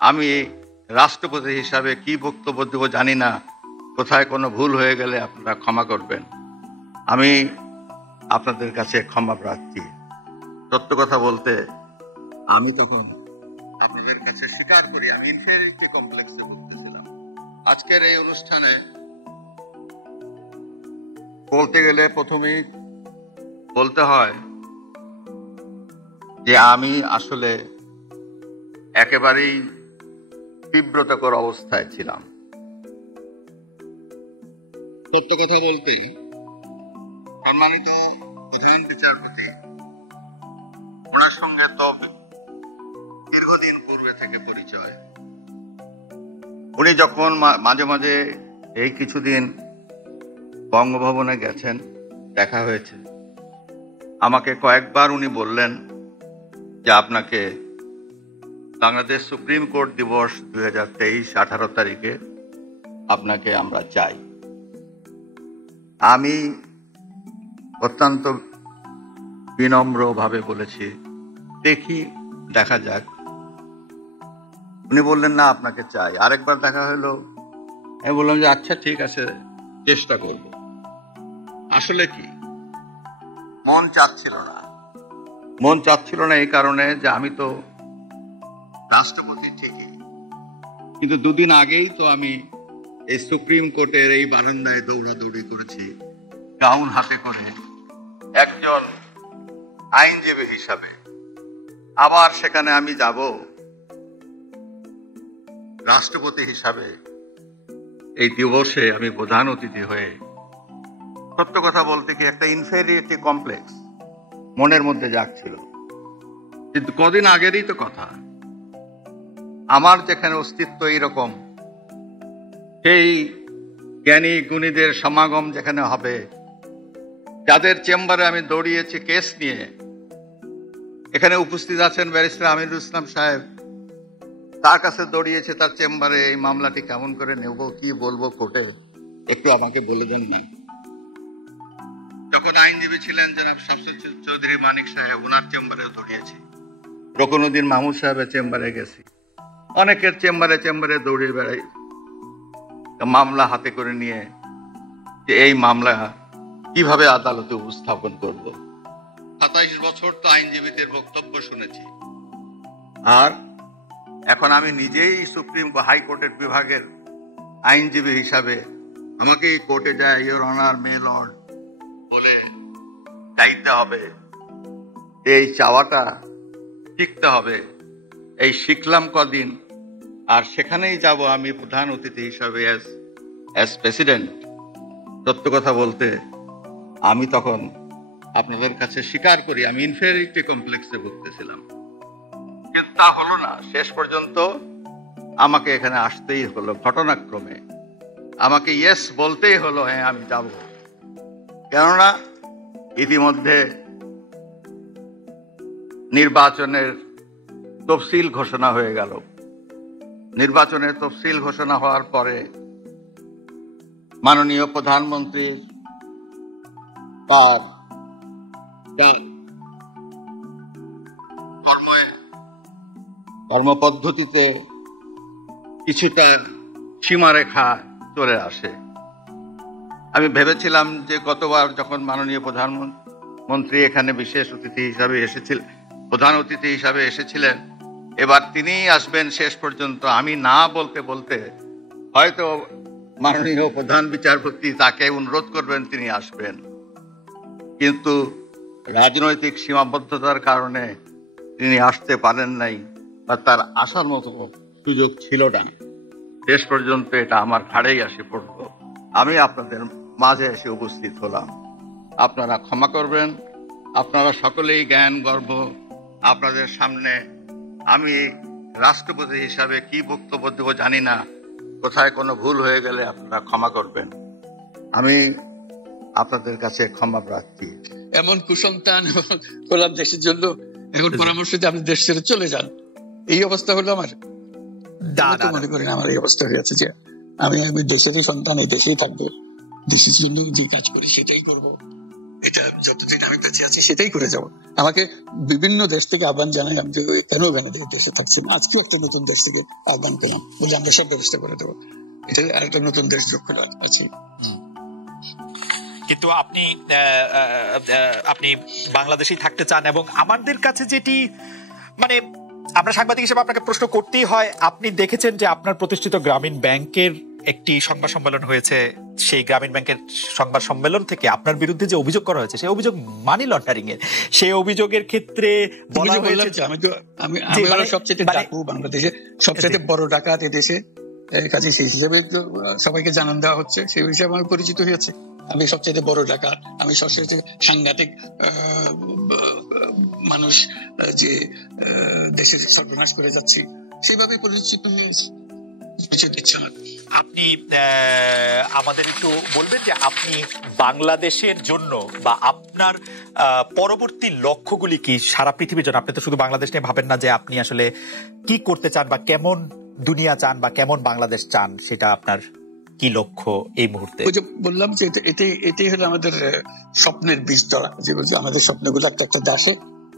আমি রাষ্ট্রপতি হিসাবে কি বক্তব্য দেব জানি না, কোথায় কোনো ভুল হয়ে গেলে আপনারা ক্ষমা করবেন। আমি আপনাদের কাছে ক্ষমা প্রার্থী। সত্য কথা বলতে আমি তখন আপনাদের কাছে স্বীকার করি আমি ইনফেরিটি কমপ্লেক্সে ভুগতেছিলাম। আজকের এই অনুষ্ঠানে বলতে গেলে প্রথমেই বলতে হয় যে আমি আসলে একেবারেই বিব্রতকর অবস্থায় ছিলাম। সত্য কথা বলতে সম্মানিত প্রধান বিচারপতি, ওনার সঙ্গে তো দীর্ঘদিন পূর্বে থেকে পরিচয়। উনি যখন মাঝে মাঝে এই কিছুদিন বঙ্গভবনে গেছেন, দেখা হয়েছে, আমাকে কয়েকবার উনি বললেন যে আপনাকে বাংলাদেশ সুপ্রিম কোর্ট দিবস 2023 18 তারিখে আপনাকে আমরা চাই। আমি অত্যন্ত বিনম্রভাবে বলেছি দেখি, দেখা যাক। উনি বললেন না, আপনাকে চাই। আরেকবার দেখা হলো, আমি বললাম যে আচ্ছা ঠিক আছে, চেষ্টা করব। আসলে কি মন চাচ্ছিল না এই কারণে যে আমি তো রাষ্ট্রপতি ঠিকই, কিন্তু দুদিন আগেই তো আমি এই সুপ্রিম কোর্টের এই বারান্দায় দৌড়াদৌড়ি করেছি গাউন হাতে করে একজন আইনজীবী হিসাবে। আবার সেখানে আমি যাব রাষ্ট্রপতি হিসাবে, এই দিবসে আমি প্রধান অতিথি হয়ে। সত্য কথা বলতে কি একটা ইনফেরিয়রিটি কমপ্লেক্স মনের মধ্যে জাগছিল। কিন্তু কদিন আগেরই তো কথা, আমার যেখানে অস্তিত্ব এইরকম, সেই জ্ঞানী গুণীদের সমাগম যেখানে হবে, যাদের চেম্বারে আমি দৌড়িয়েছি কেস নিয়ে, এখানে উপস্থিত আছেন ব্যারিস্টার আমিরুল ইসলাম সাহেব, তার কাছে দৌড়িয়েছে তার চেম্বারে এই মামলাটি কেমন করে নেব, কি বলবো কোর্টে, একটু আমাকে বলে দেন না। যখন আইনজীবী ছিলেন জনাব শামসুল চৌধুরী মানিক সাহেব, ওনার চেম্বারে দৌড়িয়েছি। রকনুদ্দিন মাহমুদ সাহেবের চেম্বারে গেছি, অনেকের চেম্বারে দৌড়িয়ে বেড়াই মামলা হাতে করে নিয়ে, যে এই মামলা কিভাবে আদালতে উপস্থাপন করব। 27 বছর তো আইনজীবীদের বক্তব্য শুনেছি, আর এখন আমি নিজেই সুপ্রিম হাইকোর্টের বিভাগের আইনজীবী হিসাবে আমাকে এই কোর্টে যায় ইওর অনার মে লর্ড বলে চাইতে হবে, এই চাওয়াটা শিখতে হবে। এই শিখলাম কদিন, আর সেখানেই যাব আমি প্রধান অতিথি হিসাবে অ্যাজ প্রেসিডেন্ট। সত্য কথা বলতে আমি তখন আপনাদের কাছে স্বীকার করি আমি ইনফেরিয়রিটি কমপ্লেক্সে ভুগতেছিলাম, কিন্তু তা হলো না। শেষ পর্যন্ত আমাকে এখানে আসতেই হলো, ঘটনাক্রমে আমাকে ইয়েস বলতেই হলো, হ্যাঁ আমি যাব। কেননা ইতিমধ্যে নির্বাচনের তফসিল ঘোষণা হয়ে গেল। নির্বাচনের তফসিল ঘোষণা হওয়ার পরে মাননীয় প্রধানমন্ত্রীর তার কর্মপদ্ধতিতে কিছুটা সীমারেখা চলে আসে। আমি ভেবেছিলাম যে গতবার যখন মাননীয় প্রধানমন্ত্রী এখানে বিশেষ অতিথি হিসাবে এসেছিলেন, প্রধান অতিথি হিসাবে এসেছিলেন, এবার তিনিই আসবেন। শেষ পর্যন্ত আমি না বলতে বলতে হয়তো মাননীয় প্রধান বিচারপতি তাকে অনুরোধ করবেন, তিনি আসবেন, কিন্তু রাজনৈতিক সীমাবদ্ধতার কারণে তিনি আসতে পারেন নাই, বা তার আসার মতো সুযোগ ছিল না। শেষ পর্যন্ত এটা আমার ঘাড়েই আসে পড়ল। আমি আপনাদের মাঝে এসে উপস্থিত হলাম। আপনারা ক্ষমা করবেন। আপনারা সকলেই জ্ঞান গর্ব। আপনাদের সামনে আমি রাষ্ট্রপতি হিসাবে কি বক্তব্য দেব জানি না, কোথায় কোনো ভুল হয়ে গেলে আপনারা ক্ষমা করবেন। আমি আপনাদের কাছে ক্ষমা প্রার্থী। এমন কুসন্তান হলাম দেশের জন্য, এখন পরামর্শ দিয়ে আপনি দেশ ছেড়ে চলে যান, এই অবস্থা হলো আমার। মনে করেন আমার এই অবস্থা হয়ে আছে যে আমি দেশের সন্তান, এই দেশেই থাকবো, দেশের জন্য যে কাজ করি সেটাই করব। এটা যতদিন আমি বেঁচে আছি সেটাই করে যাব। আমাকে বিভিন্ন দেশ থেকে আহ্বান জানালাম যে কেন বাংলাদেশ দেশে থাকছি, আজকে একটা নতুন দেশ থেকে আহ্বান পেলাম, বলে আমরা সব ব্যবস্থা করে দেবো। এটা আরেকটা নতুন দেশ যোগ করে আছে। কিন্তু আপনি বাংলাদেশেই থাকতে চান, এবং আমাদের কাছে যেটি মানে আমরা সাংবাদিক হিসেবে আপনাকে প্রশ্ন করতেই হয়, আপনি দেখেছেন যে আপনার প্রতিষ্ঠিত গ্রামীণ ব্যাংকের একটি সংবাদ সম্মেলন হয়েছে, সেই গ্রামীণ ব্যাংকের সংবাদ সম্মেলন থেকে আপনার বিরুদ্ধে যে অভিযোগ করা হয়েছে সেই অভিযোগ মানি লন্ডারিং এর। সেই অভিযোগের ক্ষেত্রে বলা হয়েছে আমি সবচেয়ে ডাকু বাংলাদেশে সবচেয়ে বড় ডাকাত এদেশে, কাজে সেই হিসেবে সবাইকে জানান দেওয়া হচ্ছে, সেই হিসেবে আমি পরিচিত হয়েছে। আমি সবচেয়ে বড় ডাকাত, আমি সবচেয়ে সাংঘাতিক মানুষ যে দেশের সর্বনাশ করে যাচ্ছি, সেভাবে পরিচিত হয়েছে। আপনি আমাদের একটু বলবেন যে আপনি বাংলাদেশের জন্য বা আপনার পরবর্তী লক্ষ্যগুলি কি সারা পৃথিবীর জন্য? আপনি তো শুধু বাংলাদেশ নিয়ে ভাবেন না, যে আপনি আসলে কি করতে চান বা কেমন দুনিয়া চান বা কেমন বাংলাদেশ চান, সেটা আপনার কি লক্ষ্য এই মুহূর্তে? ওই যে বললাম যে এটাই হলো আমাদের স্বপ্নের বীজতলা, যে আমাদের স্বপ্নগুলো একটা আসে,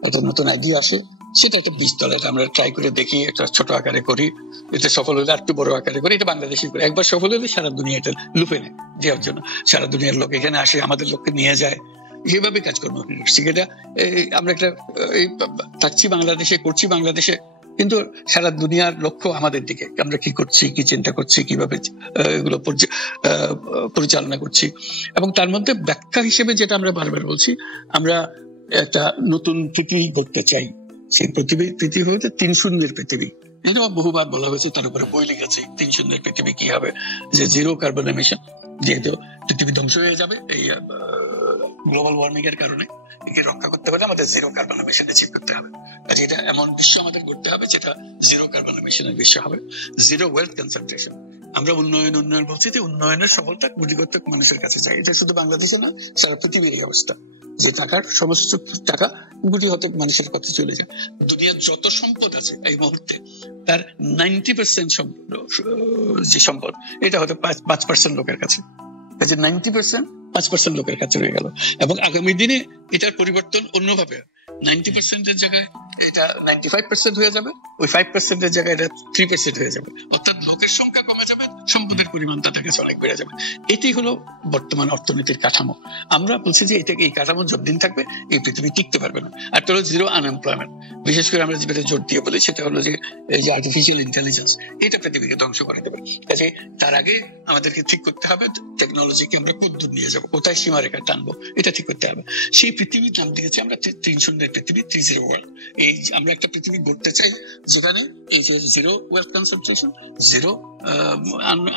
একটা নতুন আইডিয়া আসে, সেটা একটা বীজতলা আমরা ট্রাই করে দেখি, একটা ছোট আকারে করি, এটা সফল হলে একটু বড় আকারে করি, এটা বাংলাদেশি করি। একবার সফল হলে সারা দুনিয়া এটা লুপে নেয় দেওয়ার জন্য, সারা দুনিয়ার লোক এখানে আসে, আমাদের লোককে নিয়ে যায়, এইভাবে কাজকর্ম করছি। এটা আমরা একটা থাকছি বাংলাদেশে, করছি বাংলাদেশে, কিন্তু সারা দুনিয়ার লক্ষ্য আমাদের দিকে, আমরা কি করছি, কি চিন্তা করছি, কিভাবে এগুলো পরিচালনা করছি। এবং তার মধ্যে ব্যাখ্যা হিসেবে যেটা আমরা বারবার বলছি, আমরা একটা নতুন পৃথিবী করতে চাই। সেই পৃথিবী হচ্ছে 3 শূন্যের পৃথিবী, এটা বহুবার বলা হয়েছে, তার উপরে বই লিখেছে 3 শূন্যের পৃথিবী কি হবে, যে 0 কার্বন এমিশন, যেহেতু পৃথিবী ধ্বংস হয়ে যাবে এই গ্লোবাল ওয়ার্মিং এর কারণে, একে রক্ষা করতে হলে আমাদের 0 কার্বন এমিশন অ্যাচিভ করতে হবে। কাজে এটা এমন বিশ্ব আমাদের করতে হবে যেটা 0 কার্বন এমিশনের বিশ্ব হবে। 0 ওয়েলথ কনসেন্ট্রেশন, আমরা উন্নয়ন বলছি, যে উন্নয়নের সফলতা কোটি মানুষের কাছে যায়। এটা শুধু বাংলাদেশে না, সারা পৃথিবীর এই অবস্থা, যে টাকার সমস্ত টাকা কোটি মানুষের কাছে চলে যায়। দুনিয়ার যত সম্পদ আছে এই মুহূর্তে, তার 90% যে সম্পদ, এটা হয়তো 5% লোকের কাছে, 90% লোকের কাছে রয়ে গেল। এবং আগামী দিনে এটার পরিবর্তন অন্যভাবে, 90% এর জায়গায় এটা 95% হয়ে যাবে, ওই 5% এর জায়গায় এটা 3% হয়ে যাবে। অর্থাৎ লোকের সংখ্যা কমে যাবে, সম্পদের পরিমাণ তাদের কাছে অনেক বেড়ে যাবে। এটাই হলো বর্তমান অর্থনীতির কাঠামো। আমরা বলছি যে এই কাঠামো যতদিন থাকবে এই পৃথিবী টিকতে পারবে না। আর হলো 0 আনএমপ্লয়মেন্ট। বিশেষ করে আমরা যেটা জোর দিয়ে বলি, সেটা হলো যে এই যে আর্টিফিশিয়াল ইন্টেলিজেন্স, এটা পৃথিবীকে ধ্বংস করে দেবে। কাজে তার আগে আমাদেরকে ঠিক করতে হবে টেকনোলজিকে আমরা কতদূর নিয়ে যাবো, কোথায় সীমারেখা টানবো, এটা ঠিক করতে হবে। সেই পৃথিবীর নাম দিয়েছি আমরা 3 শূন্যের পৃথিবী, 30 ওয়ার্ল্ড। এই আমরা একটা পৃথিবী গড়তে চাই যেখানে এই যে 0 ওয়েলথ কনসেন্ট্রেশন, 0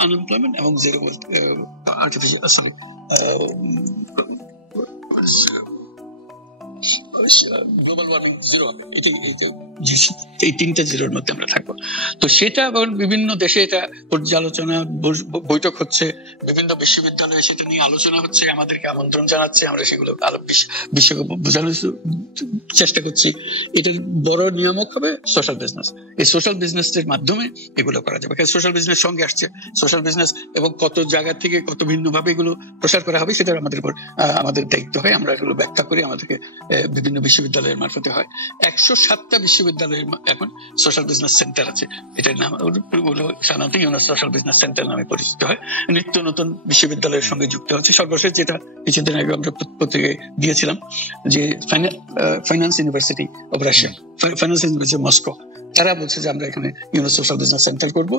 আনএমপ্লয়মেন্ট এবং 0 ওয়েলথ আর্টিফিশিয়াল গ্লোবাল ওয়ার্মিং 0 হবে। এই 3টা 0-র মধ্যে আমরা থাকবো। তো সেটা এখন বিভিন্ন দেশে এটা পর্যালোচনা বৈঠক হচ্ছে, বিভিন্ন বিশ্ববিদ্যালয়ে সেটা নিয়ে আলোচনা হচ্ছে, আমাদেরকে আমন্ত্রণ জানাচ্ছে, আমরা সেগুলো বিশ্বকে বোঝানোর চেষ্টা করছি। এটার বড় নিয়ামক হবে সোশ্যাল বিজনেস। এই সোশ্যাল বিজনেস এর মাধ্যমে এগুলো করা যাবে। সোশ্যাল বিজনেস সঙ্গে আসছে সোশ্যাল বিজনেস, এবং কত জায়গা থেকে কত ভিন্ন ভাবে এগুলো প্রসার করা হবে, সেটা আমাদের দায়িত্ব হয়। আমরা এগুলো ব্যাখ্যা করি, আমাদেরকে বিভিন্ন বিশ্ববিদ্যালয়ের মারফতে হয়। 107টা বিশ্ববিদ্যালয়ের এখন সোশ্যাল বিজনেস সেন্টার আছে। এটার নাম সাধারণত ইউনাস সোশ্যাল বিজনেস সেন্টার নামে পরিচিত হয়। নিত্য নতুন বিশ্ববিদ্যালয়ের সঙ্গে যুক্ত হচ্ছে। সর্বশেষ যেটা কিছুদিন আগে আমরা পত্রিকায় দিয়েছিলাম, যে finance university of Russia, finance university Moscow, তারা বলছে যে আমরা এখানে ইউনাস সোশ্যাল বিজনেস সেন্টার করবো,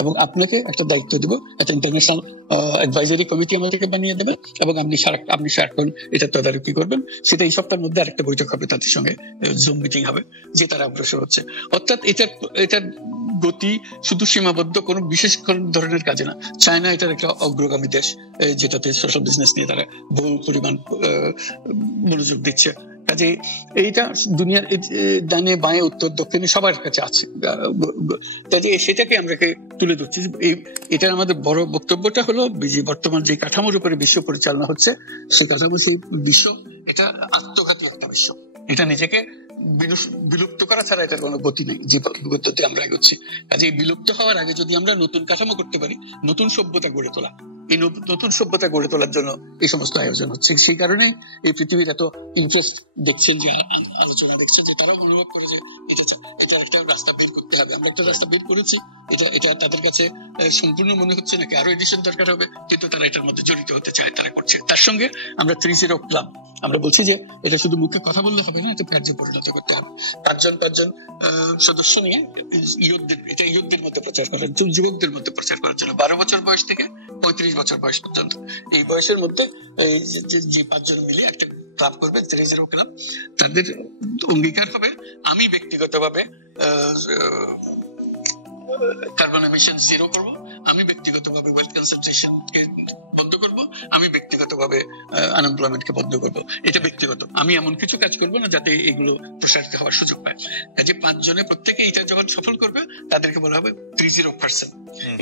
এবং আপনাকে একটা দায়িত্ব দেব, একটা ইন্টারন্যাশনাল অ্যাডভাইজারি কমিটি আমাদেরকে বানিয়ে দেবেন, এবং আপনি সারাক্ষণ এটা তদারকি করবেন। সেটা এই সপ্তাহের মধ্যে আরেকটা বৈঠক হবে, তাদের সঙ্গে জুম মিটিং হবে, যে তারা অগ্রসর হচ্ছে। অর্থাৎ এটার গতি শুধু সীমাবদ্ধ কোনো বিশেষ ধরনের কাজে না। চায়না এটার একটা অগ্রগামী দেশ, যেটাতে সোশ্যাল বিজনেস নিয়ে তারা বহু পরিমাণ মনোযোগ দিচ্ছে। কাজে এইটা দুনিয়ার ডানে বাঁয়ে উত্তর দক্ষিণে সবার কাছে আছে। কাজে সেটাকে আমরা তুলে ধরছি। এটার আমাদের বড় বক্তব্যটা হলো, যে বর্তমান যে কাঠামোর উপরে বিশ্ব পরিচালনা হচ্ছে, সে কাঠামো, সেই বিশ্ব এটা আত্মঘাতী একটা বিশ্ব। এটা নিজেকে বিলুপ্ত করা ছাড়া এটার কোনো গতি নেই, যে গতিতে আমরা এগোচ্ছি। কাজে বিলুপ্ত হওয়ার আগে যদি আমরা নতুন কাঠামো করতে পারি, নতুন সভ্যতা গড়ে তোলা, এই নতুন সভ্যতা গড়ে তোলার জন্য এই সমস্ত আয়োজন হচ্ছে। সেই কারণে এই পৃথিবীর এত ইন্টারেস্ট দেখছেন, যে আলোচনা দেখছেন, যে তারাও অনুভব করে যে এটা একটা রাস্তা বের করতে হবে। আমরা একটা রাস্তা বের করেছি, এটা তাদের কাছে সম্পূর্ণ মনে হচ্ছে নাকি আরো এডিশন দরকার হবে, কিন্তু তারা এটার মধ্যে জড়িত হতে চায়, তারা করছে। তার সঙ্গে আমরা 30 ক্লাব, আমরা বলছি যে এটা শুধু মুখে কথা বললে হবে না, এটা কার্যে পরিণত করতে হবে। পাঁচজন সদস্য নিয়ে ইয়ুথদের মধ্যে প্রচার করার, যুবকদের মধ্যে প্রচার করার জন্য 12 বছর বয়স থেকে 35 বছর বয়স পর্যন্ত এই বয়সের মধ্যে যে 5 জন মিলে একটা ক্লাব করবে, 30 ক্লাব। তাদের অঙ্গীকার হবে, আমি ব্যক্তিগতভাবে কার্বন এমিশন 0 করব, আমি ব্যক্তিগতভাবে ওয়েলথ কনসেন্ট্রেশন কে বন্ধ করব, আমি ব্যক্তিগতভাবে আনএমপ্লয়মেন্টকে বন্ধ করব। এটা ব্যক্তিগত, আমি এমন কিছু কাজ করব না যাতে এগুলো প্রসারিত হওয়ার সুযোগ পায়। কাজে 5 জনে প্রত্যেকে এটা যখন সফল করবে, তাদেরকে বলা হবে 30%।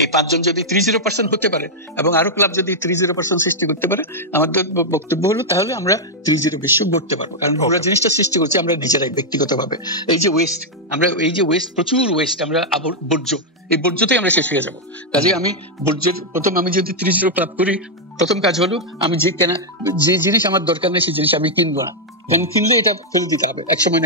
এই 5 জন যদি 30% হতে পারে এবং আরো ক্লাব যদি 30% সৃষ্টি করতে পারে, আমাদের বক্তব্য হলো তাহলে আমরা 30 বিশ্ব গড়তে পারবো। কারণ পুরো জিনিসটা সৃষ্টি করছি আমরা নিজেরাই ব্যক্তিগতভাবে। এই যে ওয়েস্ট, প্রচুর ওয়েস্ট, আমরা বর্জ্য, এই বর্জ্যতেই আমরা শেষ হয়ে যাবো। কাজে আমি বর্জ্যের আমি যদি 30 ক্লাব করি, প্রথম কাজ হলো আমি যে জিনিস আমার দরকার নেই সেই জিনিস আমি কিনবো না, কারণ কিনলে এটা ফেলে দিতে হবে, একসময়